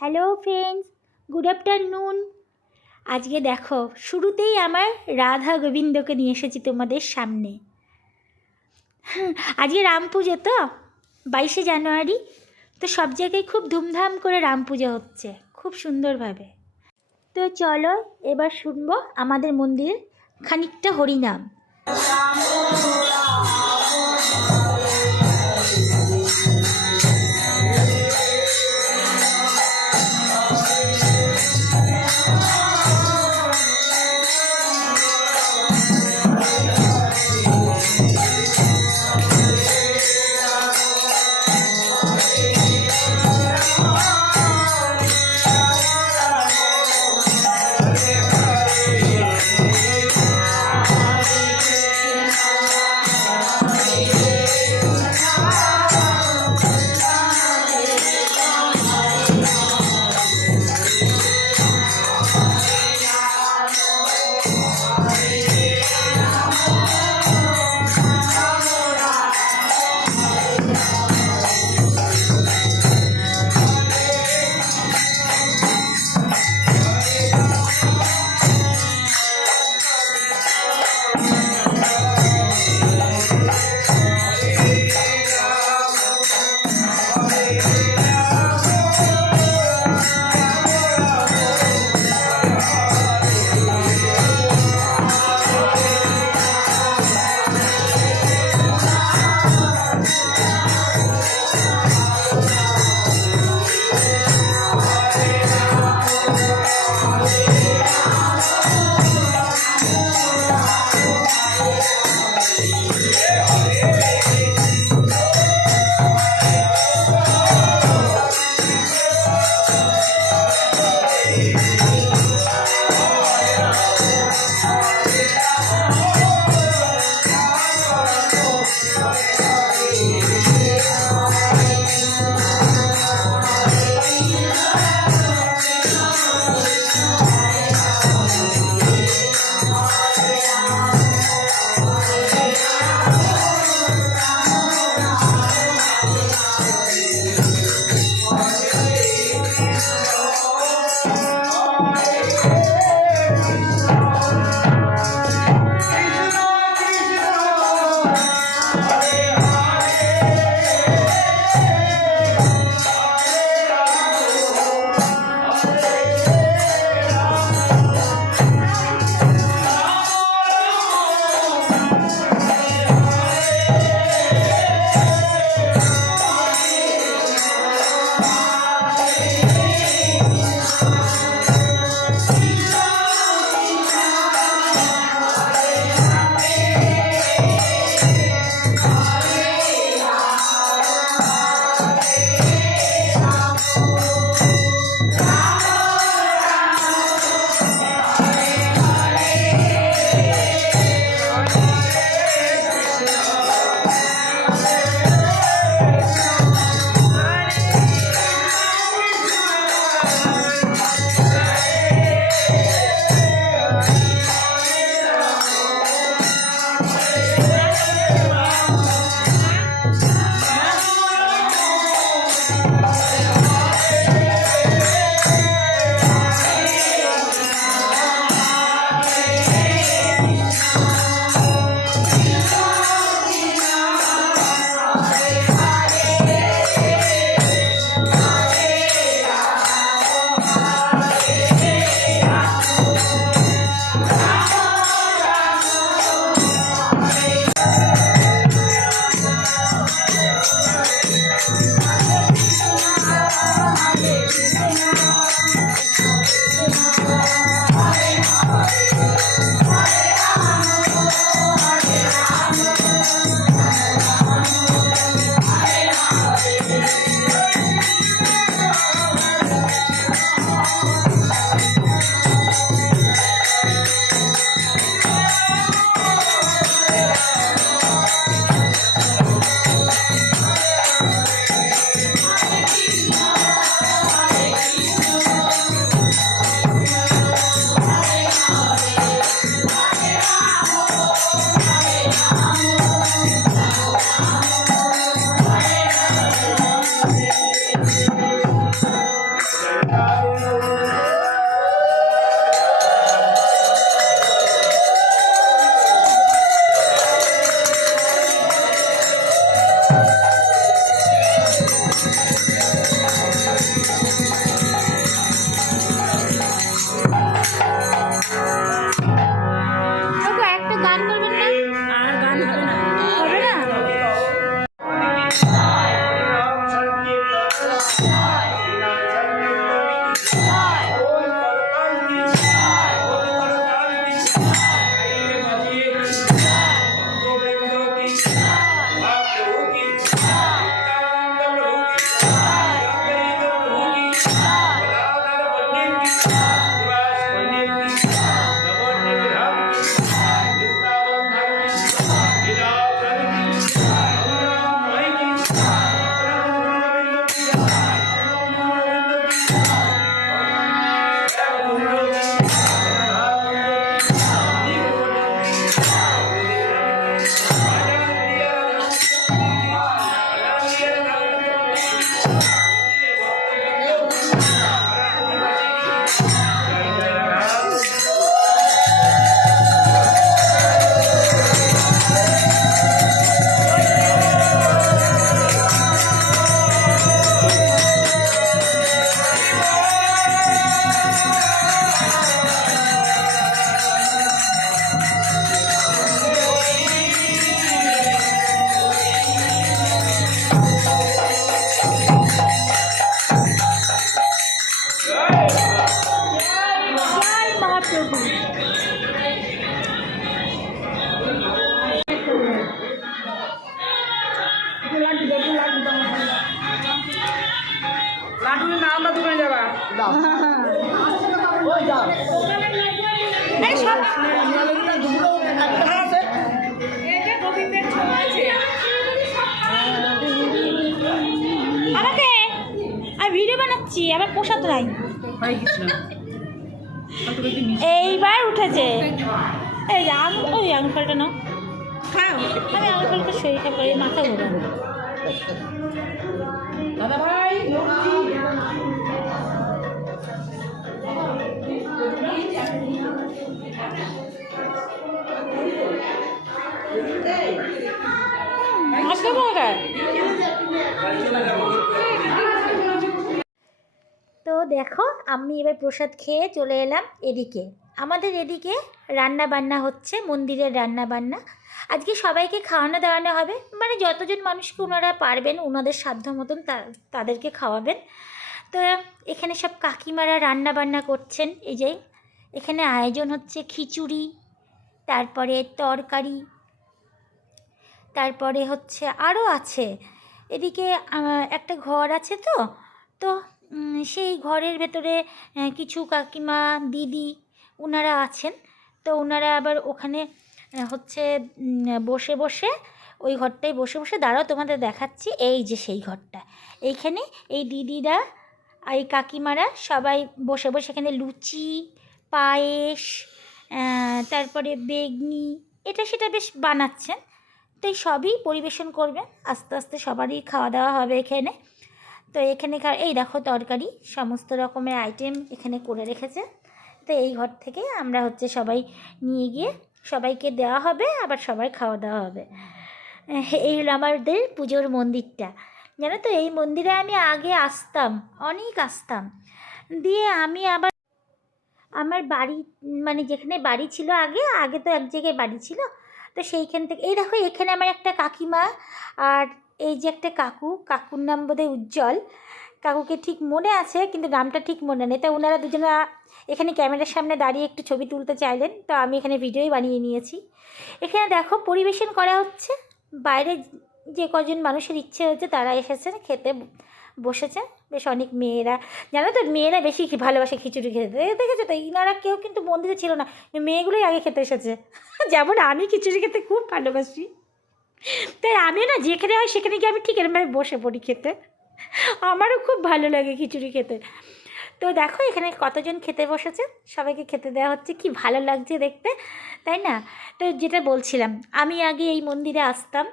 Hello friends good afternoon. আজকে দেখো শুরুতেই আমার রাধা গোবিন্দকে নিয়ে এসেছি তোমাদের সামনে। হ্যাঁ, আজকে রাম পুজো তো বাইশে জানুয়ারি তো সব জায়গায় খুব ধুমধাম করে রাম পুজো হচ্ছে খুব সুন্দরভাবে। তো চলো এবার শুনব আমাদের মন্দিরের খানিকটা হরিনাম। লাড্ডু না আমরা দোকানে যাবা আমাকে আমি ভিডিও বানাচ্ছি আবার প্রসাদ নাই এইবার উঠেছে। এই আঙুল ওই আঙুল ফলটা নাও। আমি আঙুল ফলটা শরীরটা করে মাথা ঘোরানো দাদা ভাই তো দেখো আমি এবার প্রসাদ খেয়ে চলে এলাম এদিকে। আমাদের এদিকে রান্না বান্না হচ্ছে, মন্দিরের রান্না বান্না আজকে সবাইকে খাওয়ানো দাওয়ানো হবে। মানে যতজন মানুষকে ওনারা পারবেন, ওনাদের সাধ্য মতন তাদেরকে খাওয়াবেন। তো এখানে সব কাকিমারা রান্না বান্না করছেন। এই যে এখানে আয়োজন হচ্ছে খিচুড়ি, তারপরে তরকারি, তারপরে হচ্ছে আরও আছে। এদিকে একটা ঘর আছে তো তো সেই ঘরের ভেতরে কিছু কাকিমা, দিদি ওনারা আছেন। তো ওনারা আবার ওখানে হচ্ছে বসে বসে ওই ঘরটায় বসে বসে, দাঁড়াও তোমাদের দেখাচ্ছি, এই যে সেই ঘরটা। এইখানে এই দিদিরা, এই কাকিমারা সবাই বসে বসে এখানে লুচি, পায়েস তারপরে বেগনি, এটা সেটা বেশ বানাচ্ছেন। তো এই সবই পরিবেশন করবেন, আস্তে আস্তে সবারই খাওয়া দাওয়া হবে এখানে। তো এখানে এই দেখো তরকারি, সমস্ত রকমের আইটেম এখানে করে রেখেছে। তো এই ঘর থেকে আমরা হচ্ছে সবাই নিয়ে গিয়ে সবাইকে দেওয়া হবে, আবার সবাই খাওয়া দাওয়া হবে। এই হলো আমাদের পুজোর মন্দিরটা। জানো তো, এই মন্দিরে আমি আগে আসতাম, অনেক আসতাম। দিয়ে আমি আবার আমার বাড়ি মানে যেখানে বাড়ি ছিল আগে আগে তো এক জায়গায় বাড়ি ছিল, তো সেইখান থেকে, এই দেখো এখানে আমার একটা কাকিমা আর এই যে একটা কাকু, কাকুর নাম বোধহয় উজ্জ্বল। কাকুকে ঠিক মনে আছে, কিন্তু নামটা ঠিক মনে নেই। তা ওনারা দুজনা এখানে ক্যামেরার সামনে দাঁড়িয়ে একটু ছবি তুলতে চাইলেন, তো আমি এখানে ভিডিওই বানিয়ে নিয়েছি। এখানে দেখো, পরিবেশন করা হচ্ছে। বাইরে যে কজন মানুষের ইচ্ছে হচ্ছে তারা এসেছেন, খেতে বসেছে বেশ অনেক মেয়েরা, জানো তো, মেয়েরা বেশি ভালোবাসে খিচুড়ি খেতে। দেখেছ তো, ইনারা কেউ কিন্তু মন্দিরে ছিল না। মেয়েগুলোই আগে খেতে এসেছে। যেমন আমি খিচুড়ি খেতে খুব ভালোবাসি। তাই আমিও না যেখানে হয় সেখানে গিয়ে আমি ঠিক এরমভাবে বসে পড়ি খেতে। আমারও খুব ভালো লাগে খিচুড়ি খেতে। তো দেখো, এখানে কতজন খেতে বসেছে? সবাইকে খেতে দেওয়া হচ্ছে। কি ভালো লাগছে দেখতে, তাই না? তো যেটা বলছিলাম, আমি আগে এই মন্দিরে আসতাম,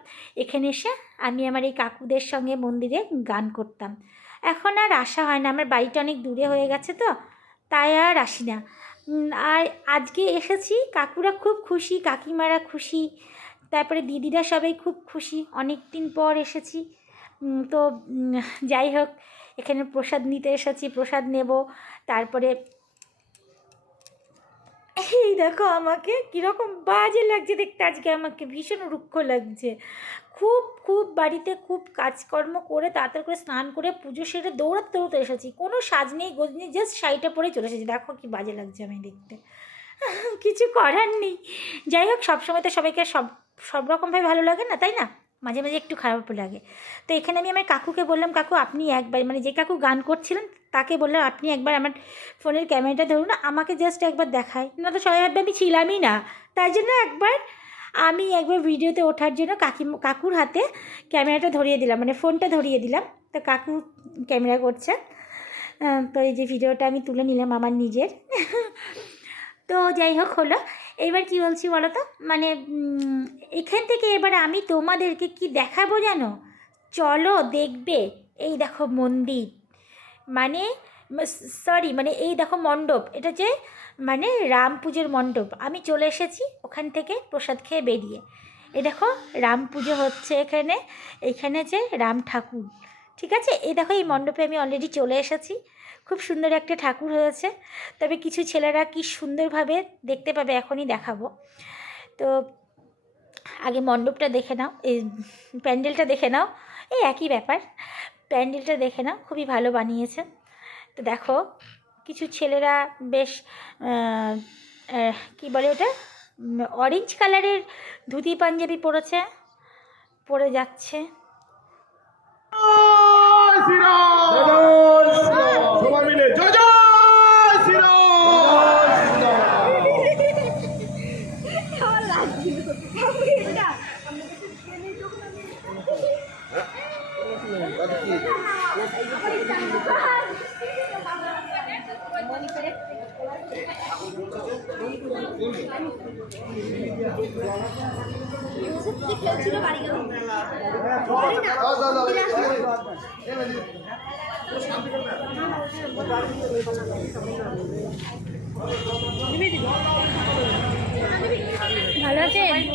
এখানে এসে আমি আমার এই কাকুদের সঙ্গে মন্দিরে গান করতাম। এখন আর আসা হয় না, আমার বাড়িটা অনেক দূরে হয়ে গেছে তো, তাই আর আসি না। আর আজকে এসেছি, কাকুরা খুব খুশি, কাকিমারা খুশি, তারপরে দিদিরা সবাই খুব খুশি অনেক দিন পর এসেছি। তো যাই হোক, এখানে প্রসাদ নিতে এসেছি, প্রসাদ নেব। তারপরে এই দেখো আমাকে কীরকম বাজে লাগছে দেখতে। আজকে আমাকে ভীষণ রুক্ষ লাগছে। খুব খুব বাড়িতে খুব কাজকর্ম করে তাড়াতাড়ি করে স্নান করে পুজো সেরে দৌড়াতে, দৌড়তে এসেছি। কোনো সাজ নেই, গোজ নেই জাস্ট শাড়িটা পরে চলে এসেছি। দেখো কি বাজে লাগছে আমি দেখতে। কিছু করার নেই। যাই হোক সবসময় তো সবাইকে সব সব রকমভাবে ভালো লাগে না, তাই না? মাঝে মাঝে একটু খারাপ লাগে। তো এখানে আমি আমার কাকুকে বললাম, কাকু, আপনি একবার মানে যে কাকু গান করছিলেন, তাকে বললাম, আপনি একবার আমার ফোনের ক্যামেরাটা ধরুন, আমাকে জাস্ট একবার দেখায়। না তো সবাই ভাববে আমি ছিলামই না। তাই জন্য একবার আমি একবার ভিডিওতে ওঠার জন্য কাকি, কাকুর হাতে ক্যামেরাটা ধরিয়ে দিলাম মানে ফোনটা ধরিয়ে দিলাম। তো কাকু ক্যামেরা করছে। তো এই যে ভিডিওটা আমি তুলে নিলাম আমার নিজের। তো যাই হোক হলো। এবার কি বলছি বলো তো মানে এখান থেকে এবার আমি তোমাদেরকে কি দেখাবো জানো? চলো দেখবে। এই দেখো মন্দির। মানে সরি মানে এই দেখো মণ্ডপ। এটা যে মানে রাম পুজোর মণ্ডপ। আমি চলে এসেছি ওখান থেকে প্রসাদ খেয়ে বেরিয়ে। এ দেখো রাম পুজো হচ্ছে এখানে। এখানে যে রাম ঠাকুর। ঠিক আছে? এই দেখো এই মণ্ডপে আমি অলরেডি চলে এসেছি। খুব সুন্দর একটা ঠাকুর হয়েছে। তবে কিছু ছেলেরা কি সুন্দরভাবে দেখতে পাবে এখনই দেখাবো। তো আগে মণ্ডপটা দেখে নাও এই প্যান্ডেলটা দেখে নাও। এই একই ব্যাপার প্যান্ডেলটা দেখে নাও খুবই ভালো বানিয়েছে। তো দেখো কিছু ছেলেরা বেশ কি বলে ওটা? অরেঞ্জ কালারের ধুতি পাঞ্জাবি পরেছে পরে যাচ্ছে। শ্রীরাম ভালো আছে হ্যাঁ ভালোই সবাই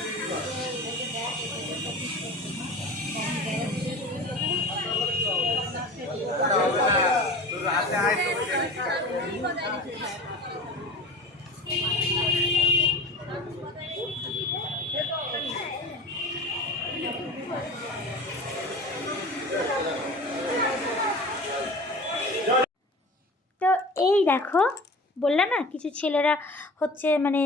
এই দেখো বললাম না, কিছু ছেলেরা হচ্ছে মানে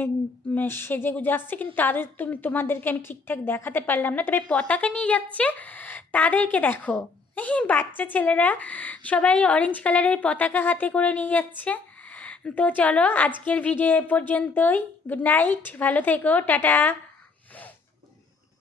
সেজে গুজে আসছে, কিন্তু তাদের তুমি, তোমাদেরকে আমি ঠিকঠাক দেখাতে পারলাম না। তবে পতাকা নিয়ে যাচ্ছে, তাদেরকে দেখো। বাচ্চা ছেলেরা সবাই অরেঞ্জ কালারের পতাকা হাতে করে নিয়ে যাচ্ছে। তো চলো আজকের ভিডিও এ পর্যন্তই। গুড নাইট ভালো থেকো, টাটা।